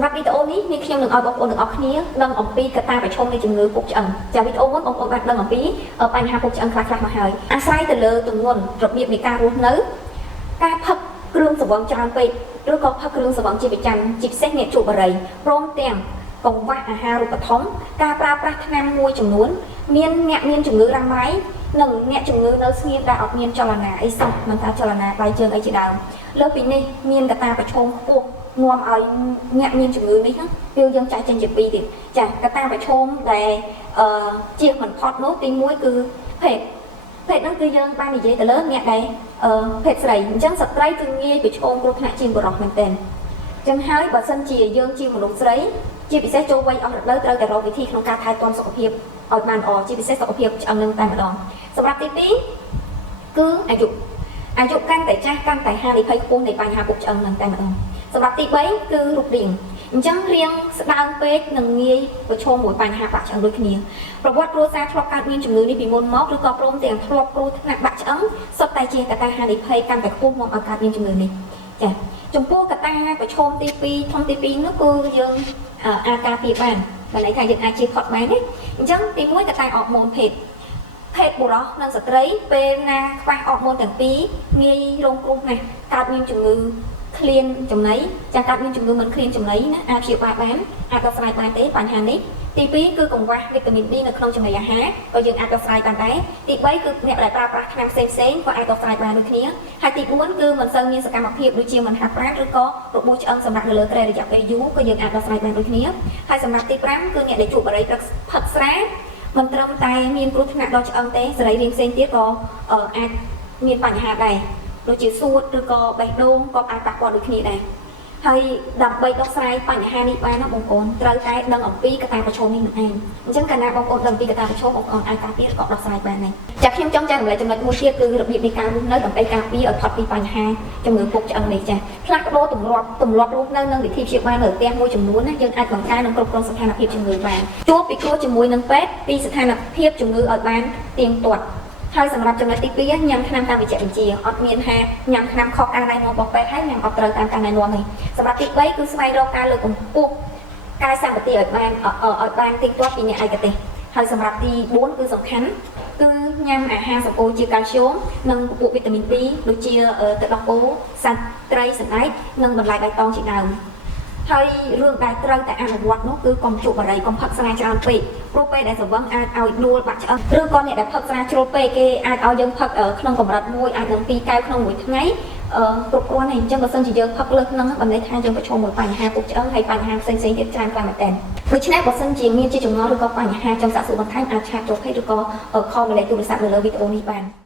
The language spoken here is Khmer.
សម្រាប់វីដេអូនេះមានខ្ញុំនឹងឲ្យបងប្អូនទាំងអស់គ្នាដឹងអំពីកត្តាប្រឈមនៃជំងឺពុកឆ្អឹងចាវីដេអូមុនបងប្អូនបានដឹងអំពីបញ្ហាពុកឆ្អឹងខ្លះៗមកហើយអាស្រ័យទៅលើទម្ងន់របៀបនៃការរស់នៅការផឹកគ្រឿងស្រវឹងច្រើនពេកឬក៏ផឹកគ្រឿងស្រវឹងជាប្រចាំជាពិសេសអ្នកជក់បារីព្រមទាំងកង្វះអាហារូបត្ថម្ភការប្រើប្រាស់ថ្នាំមួយចំនួនមានអ្នកមានជំងឺរ៉ាំរ៉ៃនិងអ្នកជំងឺនៅស្ងៀមដែលអត់មានចលនាអីសោះមិនថាចលនាដៃជើងអីជាដើមលើសពីនេះមានកត្តាប្រឈមខ្ពស់នាំឲ្យអ្នកមានជំងឺនេះណាគឺយើងចែកចេញជាពីរទៀតចាកត្តាប្រឈមដែលជាមិនផុតនោះទី1គឺភេទហ្នឹងគឺយើងបាននិយាយទៅលើអ្នកដែលភេទស្រីអញ្ចឹងស្ត្រីគឺងាយប្រឈមគ្រោះថ្នាក់ជាងបុរសមែនទែនអញ្ចឹងហើយបើសិនជាយើងជាមនុស្សស្រីជាពិសេសចូលវ័យអស់រដូវត្រូវតែរកវិធីក្នុងការថែទាំសុខភាពឲ្យបានល្អជាពិសេសសុខភាពឆ្អឹងនឹងតែម្ដងសម្រាប់ទី2គឺអាយុកាន់តែចាស់កាន់តែហានិភ័យខ្ពស់នៃបញ្ហាពុកឆ្អឹងនឹងតែម្ដងសម្រាប់ទី3គឺរូបរាងអញ្ចឹងរាងស្ដើងពេកនឹងងាយប្រឈមមួយបញ្ហាបាក់ឆ្អឹងដូចគ្នាប្រវត្តិគ្រួសារធ្លាប់កើតមានជំងឺនេះពីមុនមកឬក៏ព្រមទាំងធ្លាប់គ្រោះថ្នាក់បាក់ឆ្អឹងសុទ្ធតែជាកត្តាហានិភ័យកាន់តែខ្ពស់មកឲ្យកើតមានជំងឺនេះចាចំពោះកត្តាប្រឈមទី2ធំទី2នោះគឺយើងអាចការពារបានដែលន័យថាយើងអាចជៀសផុតបានទេអញ្ចឹងទី1កត្តាអរម៉ូនភេទបុរសនិងស្ត្រីពេលណាខ្វះអរម៉ូនទាំងពីរងាយរងគ្រោះណាស់កើតមានជំងឺឃ្លានចំណីចាកើតមានជំងឺមិនឃ្លានចំណីណាអាចព្យាបាលបានអាចដោះស្រាយបានទេបញ្ហានេះទី2គឺកង្វះវីតាមីន D នៅក្នុងចំណីអាហារក៏យើងអាចដោះស្រាយបានដែរទី3គឺអ្នកដែលប្រើប្រាស់ថ្នាំផ្សេងៗក៏អាចដោះស្រាយបានដូចគ្នាហើយទី4គឺមិនសូវមានសកម្មភាពដូចជាមិនហាត់ប្រាណឬក៏របួសឆ្អឹងសម្រាប់នៅលើក្រែរយៈពេលយូរក៏យើងអាចដោះស្រាយបានដូចគ្នាហើយសម្រាប់ទី5គឺអ្នកដែលជួបបារីព្រឹកផឹកស្រាមិនត្រឹមតែមានគ្រោះថ្នាក់ដល់ឆ្អឹងទេសរីរាង្គផ្សេងទៀតក៏អាចមានបញ្ហាដែរដូចជាសួតឬក៏បេះដូងក៏អាចប៉ះពាល់ដូចគ្នាដែរហើយដើម្បីដោះស្រាយបញ្ហានេះបានណាបងប្អូនត្រូវតែដឹងអំពីកត្តាប្រឈមនេះនឹងឯងអញ្ចឹងកាលណាបងប្អូនដឹងពីកត្តាប្រឈមបងប្អូនអាចការពារក៏ដោះស្រាយបានដែរចាខ្ញុំចង់ចែករំលែកចំណុចមួយទៀតគឺរបៀបនៃការរស់នៅដើម្បីការពារឲ្យផុតពីបញ្ហាជំងឺពុកឆ្អឹងនេះចាផ្លាស់ប្ដូរទម្លាប់រស់នៅនិងវិធីព្យាបាលនៅផ្ទះមួយចំនួនណាយើងអាចបង្ការនិងគ្រប់គ្រងស្ថានភាពជំងឺបានជួបពិគ្រោះជាមួយនឹងពេទ្យពីស្ថានភាពជំងឺឲ្យបានទៀងទាត់ហើយសម្រាប់ចំណុចទី2ញ៉ាំថ្នាំតាមវិជ្ជាបញ្ជាអត់មានថាញ៉ាំថ្នាំខុសការណែនាំរបស់ពេទ្យហើយញ៉ាំអត់ត្រូវតាមការណែនាំទេសម្រាប់ទី3គឺស្វែងរកការលើកកម្ពស់កាយសម្បត្តិឲ្យបានទៀងទាត់ពីអ្នកឯកទេសហើយសម្រាប់ទី4គឺសំខាន់គឺញ៉ាំអាហារសម្បូរជាកាល់ស្យូមនិងពពួកវីតាមីន B ដូចជាទឹកដោះគោសាច់ត្រីសណ្តែកនិងបន្លែបៃតងជាដើមហើយរឿងដែលត្រូវតែអនុវត្តនោះគឺកុំជក់បារីកុំផឹកស្រាច្រើនពេកព្រោះពេលដែលស្រវឹងអាចឲ្យដួលបាក់ឆ្អឹងឬក៏អ្នកដែលផឹកស្រាជ្រុលពេកគេអាចឲ្យយើងផឹកក្នុងកម្រិតមួយអាចនឹង2កែវក្នុងមួយថ្ងៃគ្រប់គ្រាន់ហើយអញ្ចឹងបើសិនជាយើងផឹកលើសហ្នឹងបានន័យថាយើងប្រឈមមួយបញ្ហាពុកឆ្អឹងហើយបញ្ហាផ្សេងៗទៀតច្រើនខ្លាំងមែនទែនដូច្នេះបើសិនជាមានជាចម្ងល់ឬក៏បញ្ហាចង់សាកសួរបន្ថែមអាចឆាតចូល page ឬក៏ call លេខទូរស័ព្ទនៅលើវីដេអូនេះបាន